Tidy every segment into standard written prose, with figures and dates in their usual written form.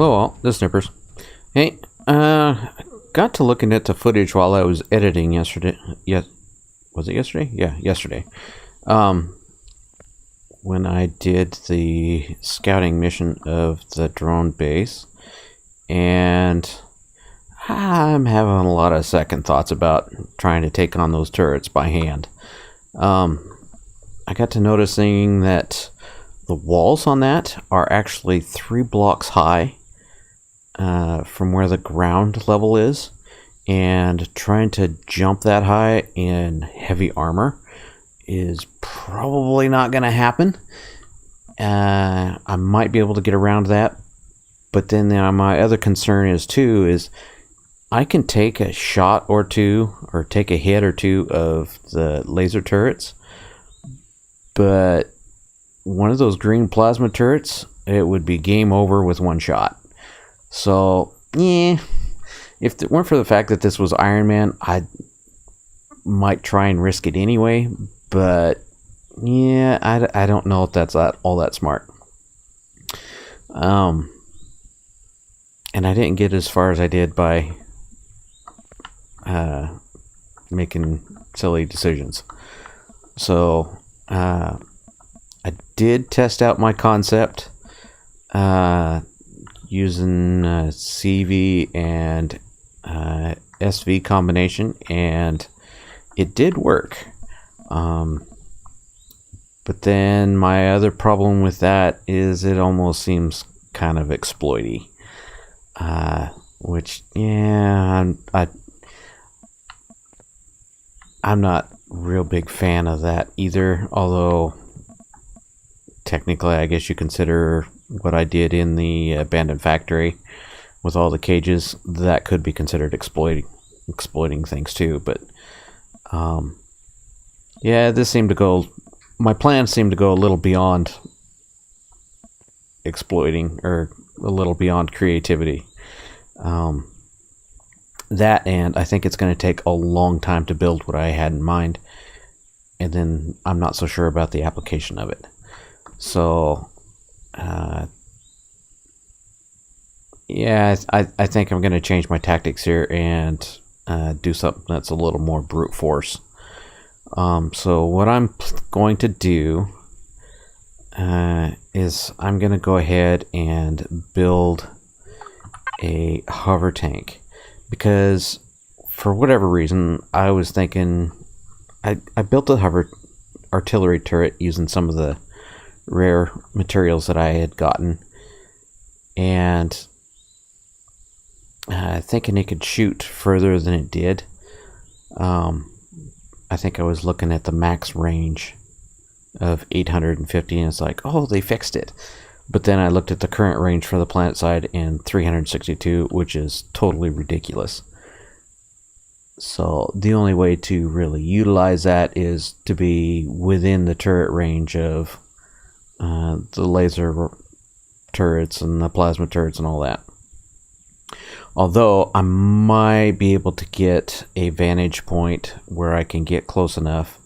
Well, this Nipperss. Hey, got to looking at the footage while I was editing yesterday. Was it yesterday? Yeah, yesterday. When I did the scouting mission of the drone base, and I'm having a lot of second thoughts about trying to take on those turrets by hand. I got to noticing that the walls on that are actually 3 blocks high from where the ground level is, and trying to jump that high in heavy armor is probably not going to happen. I might be able to get around that, but then my other concern is I can take a shot or two, or take a hit or two of the laser turrets, but one of those green plasma turrets, it would be game over with one shot. So, yeah, if it weren't for the fact that this was Ironman, I might try and risk it anyway, but yeah, I don't know if that's all that smart. And I didn't get as far as I did by making silly decisions. So, I did test out my concept using CV and SV combination, and it did work. But then my other problem with that is it almost seems kind of exploity, which, yeah, I'm not a real big fan of that either, although technically I guess you consider what I did in the abandoned factory with all the cages, that could be considered exploiting things too. But yeah, my plans seemed to go a little beyond exploiting, or a little beyond creativity. That, and I think it's going to take a long time to build what I had in mind, and then I'm not so sure about the application of it. So yeah, I think I'm going to change my tactics here and do something that's a little more brute force. So what I'm going to do is I'm going to go ahead and build a hover tank, because for whatever reason I was thinking I built a hover artillery turret using some of the rare materials that I had gotten, and thinking it could shoot further than it did. I think I was looking at the max range of 850, and it's like, oh, they fixed it. But then I looked at the current range for the planet side and 362, which is totally ridiculous. So the only way to really utilize that is to be within the turret range of the laser turrets and the plasma turrets and all that. Although I might be able to get a vantage point where I can get close enough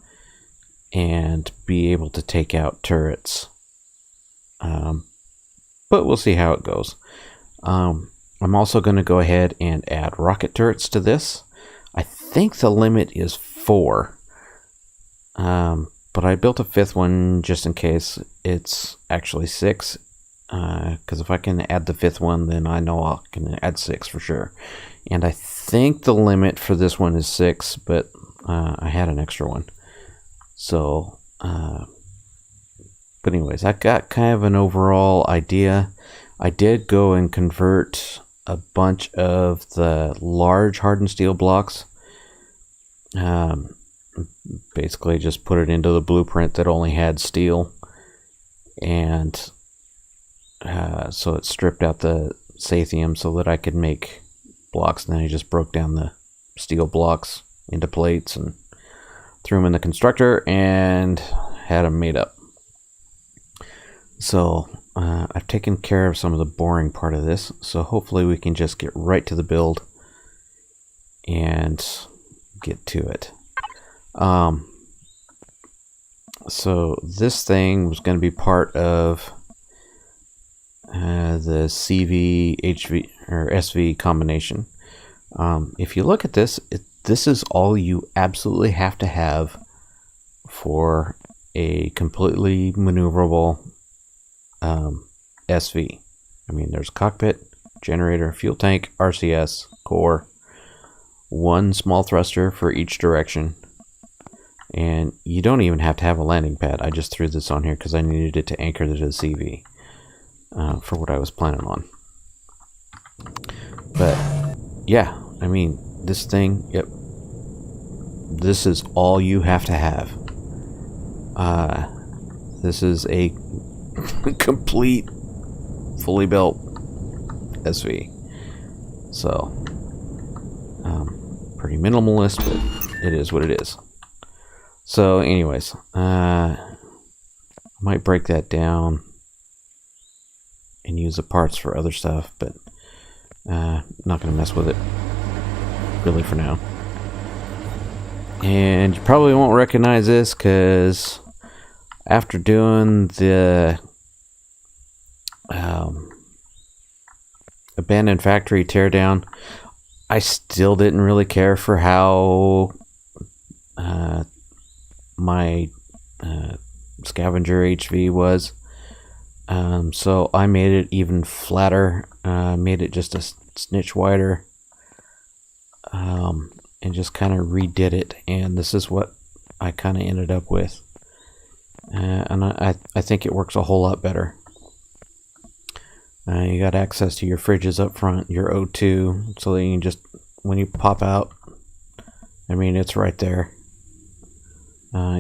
and be able to take out turrets. But we'll see how it goes. I'm also going to go ahead and add rocket turrets to this. I think the limit is 4. But I built a 5th one just in case it's actually 6. Because if I can add the 5th one, then I know I can add 6 for sure. And I think the limit for this one is 6, but I had an extra one. So, but anyways, I got kind of an overall idea. I did go and convert a bunch of the large hardened steel blocks. Basically just put it into the blueprint that only had steel, and so it stripped out the sathium so that I could make blocks. And then I just broke down the steel blocks into plates and threw them in the constructor and had them made up. So I've taken care of some of the boring part of this, so hopefully we can just get right to the build and get to it. So this thing was going to be part of the CV, HV, or SV combination. If you look at this, this is all you absolutely have to have for a completely maneuverable SV. I mean, there's cockpit, generator, fuel tank, RCS, core, one small thruster for each direction, and you don't even have to have a landing pad. I just threw this on here because I needed it to anchor to the CV for what I was planning on. But yeah, I mean, this thing, yep, this is all you have to have. This is a complete, fully built SV. So, pretty minimalist, but it is what it is. So, anyways, I might break that down and use the parts for other stuff, but not going to mess with it really for now. And you probably won't recognize this because after doing the abandoned factory teardown, I still didn't really care for how my scavenger HV was. So I made it even flatter, made it just a snitch wider, and just kind of redid it, and this is what I kind of ended up with. And I think it works a whole lot better. You got access to your fridges up front, your O2, so that you can just, when you pop out, I mean, it's right there.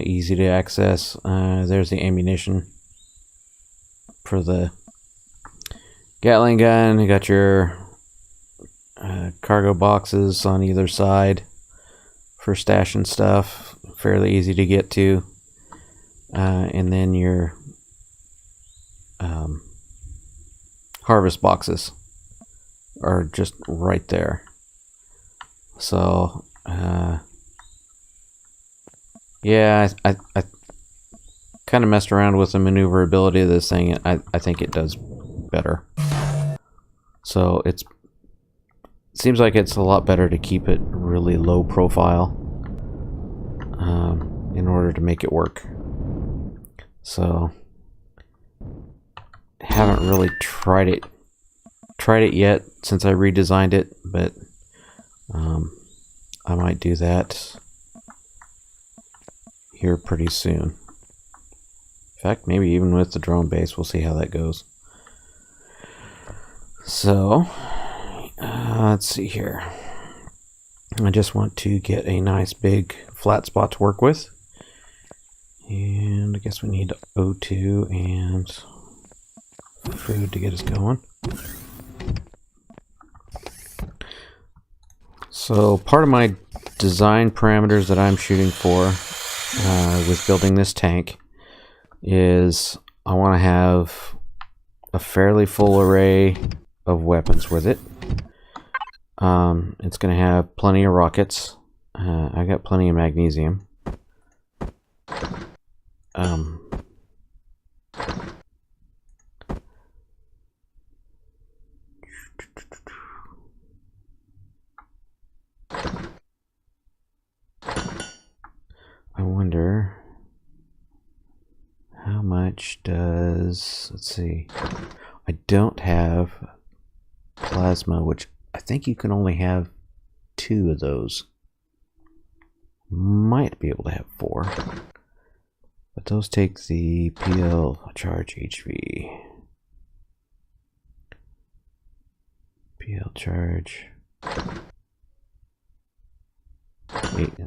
Easy to access. There's the ammunition for the Gatling gun. You got your cargo boxes on either side for stashing stuff. Fairly easy to get to. And then your harvest boxes are just right there. So, yeah, I kind of messed around with the maneuverability of this thing, and I think it does better. So it seems like it's a lot better to keep it really low profile in order to make it work. So haven't really tried it yet since I redesigned it, but I might do that here pretty soon. In fact, maybe even with the drone base, we'll see how that goes. So let's see here. I just want to get a nice big flat spot to work with, and I guess we need O2 and food to get us going. So part of my design parameters that I'm shooting for with building this tank is I want to have a fairly full array of weapons with it. It's going to have plenty of rockets. I got plenty of magnesium. I wonder how much does, let's see, I don't have plasma, which I think you can only have 2 of those. Might be able to have 4, but those take the PL charge HV. PL charge.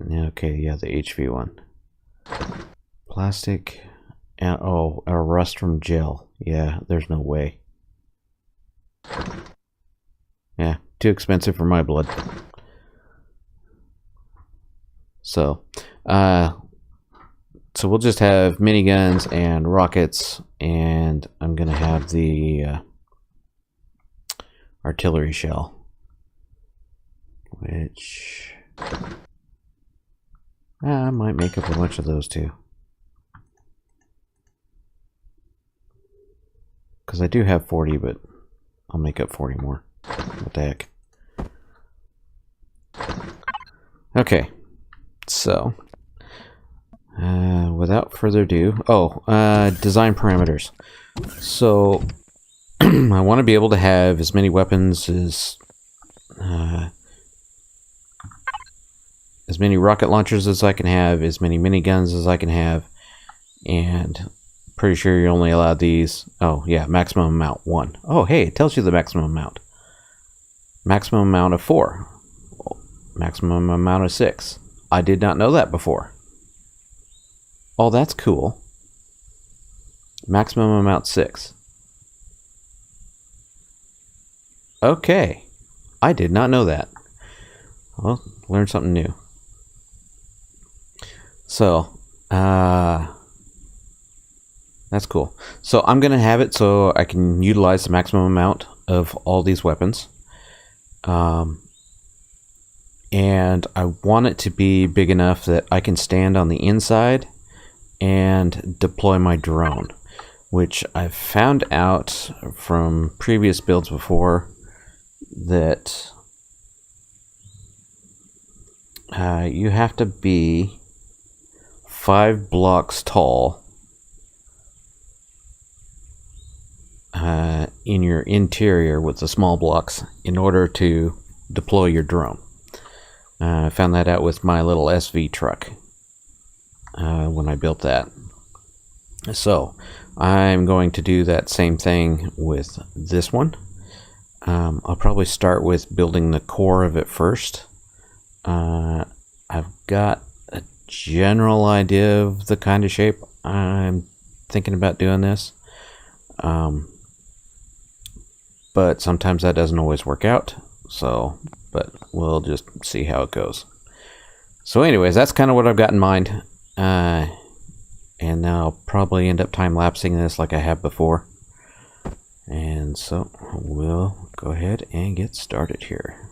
Okay, yeah, the HV one. Plastic. Oh, a rust from gel. Yeah, there's no way. Yeah, too expensive for my blood. So we'll just have miniguns and rockets, and I'm gonna have the artillery shell, which I might make up a bunch of those too. Because I do have 40, but I'll make up 40 more. What the heck? Okay, so without further ado, design parameters. So I want to be able to have as many weapons as many rocket launchers as I can have, as many miniguns as I can have, and pretty sure you're only allowed these. Oh yeah, maximum amount 1. Oh hey, it tells you the maximum amount. Maximum amount of 4. Maximum amount of 6. I did not know that before. Oh, that's cool. Maximum amount 6. Okay. I did not know that. Well, learned something new. So, that's cool. So I'm going to have it so I can utilize the maximum amount of all these weapons. And I want it to be big enough that I can stand on the inside and deploy my drone, which I've found out from previous builds before that you have to be 5 blocks tall in your interior with the small blocks in order to deploy your drone. I found that out with my little SV truck when I built that. So I'm going to do that same thing with this one. I'll probably start with building the core of it first. I've got a general idea of the kind of shape I'm thinking about doing this. But sometimes that doesn't always work out. So, but we'll just see how it goes. So anyways, that's kind of what I've got in mind. And I'll probably end up time-lapsing this like I have before. And so we'll go ahead and get started here.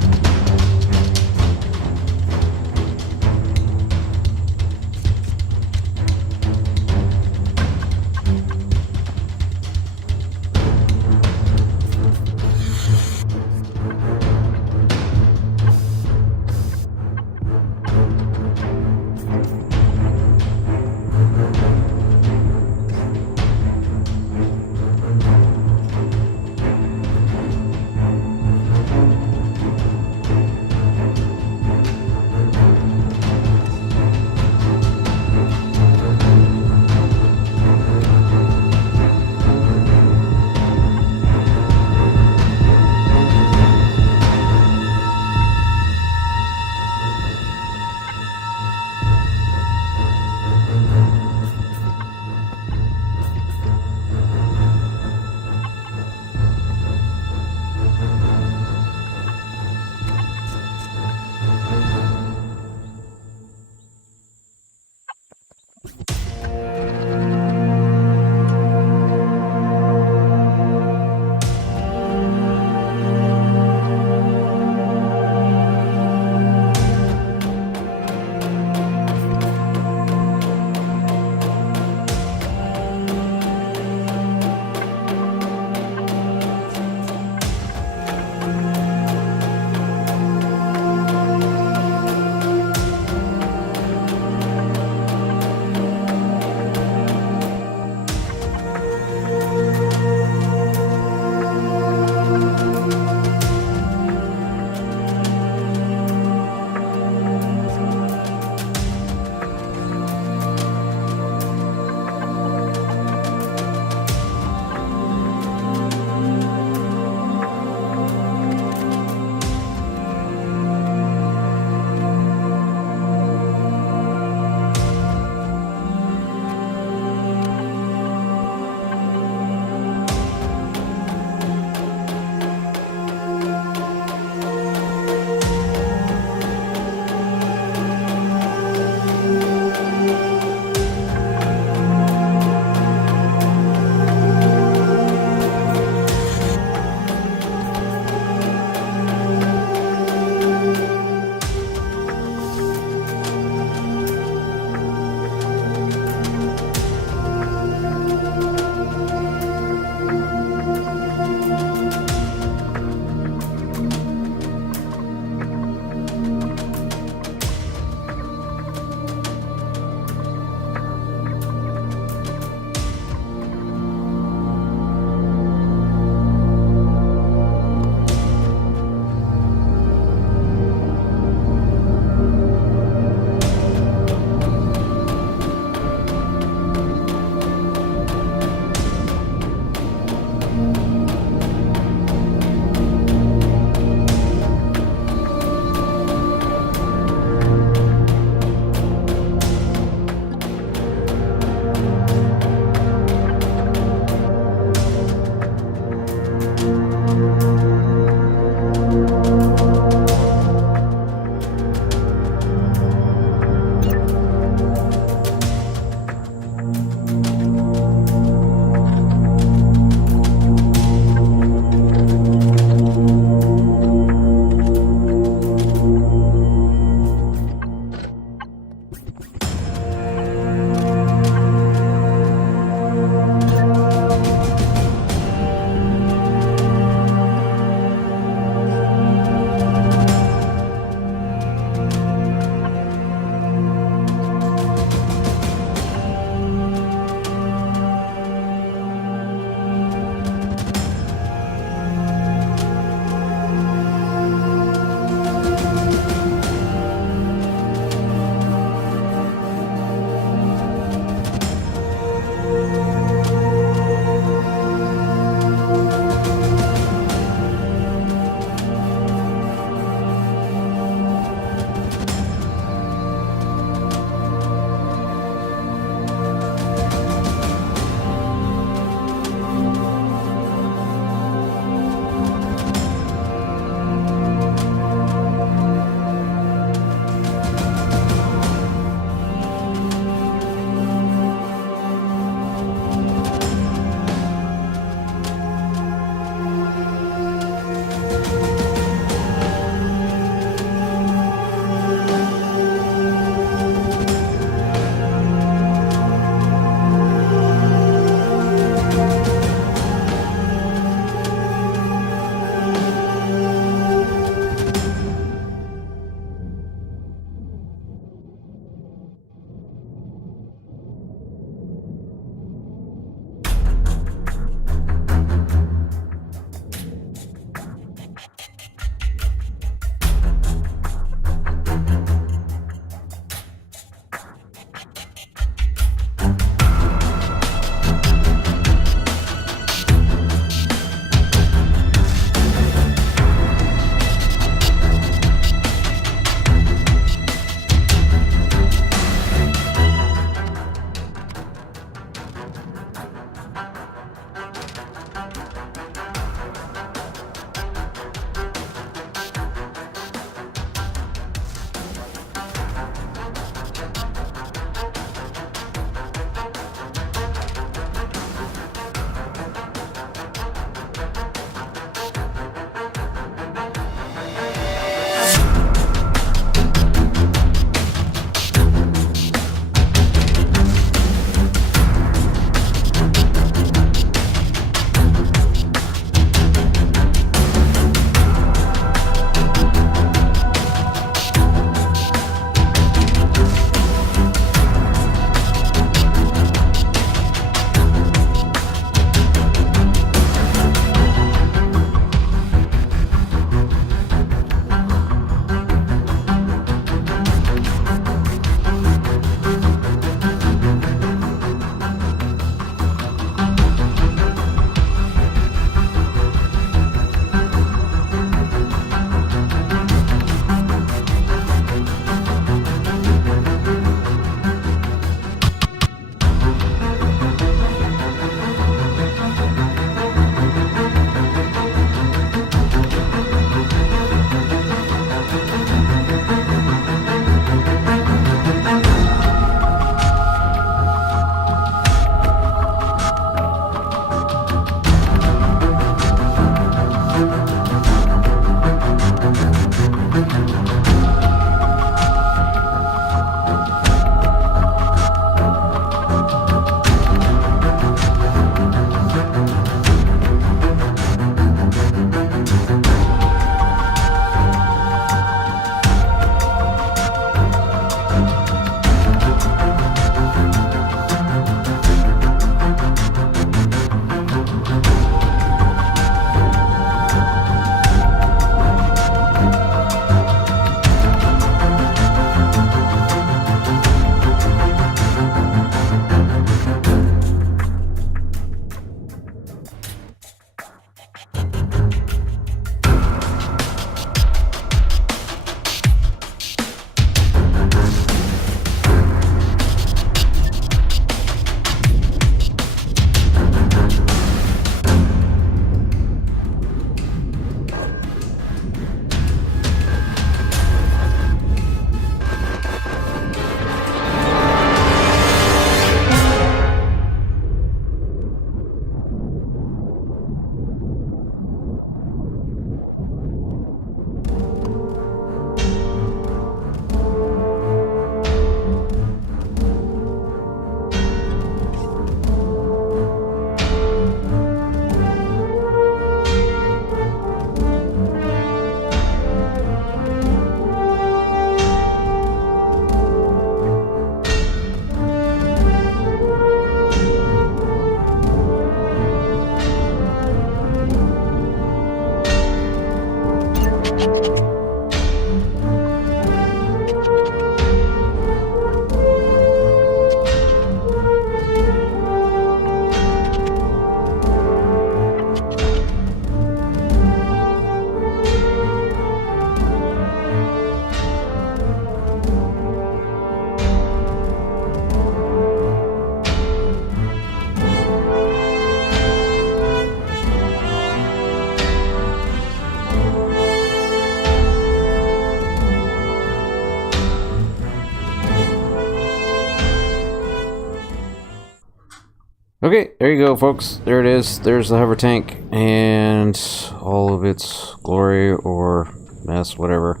Okay, there you go, folks. There it is. There's the hover tank and all of its glory or mess, whatever.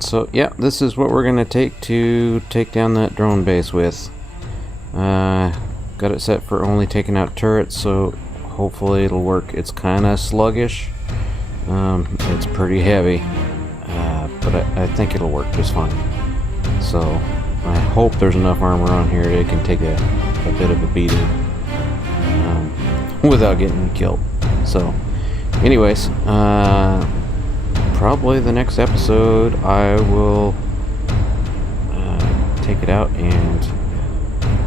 So, yeah, this is what we're going to take down that drone base with. Got it set for only taking out turrets, so hopefully it'll work. It's kind of sluggish. It's pretty heavy, but I think it'll work just fine. So I hope there's enough armor on here that it can take a bit of a beating without getting killed. So anyways, probably the next episode I will take it out and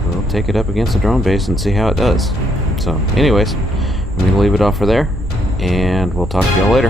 we'll take it up against the drone base and see how it does. So anyways, I'm going to leave it off for there, and we'll talk to y'all later.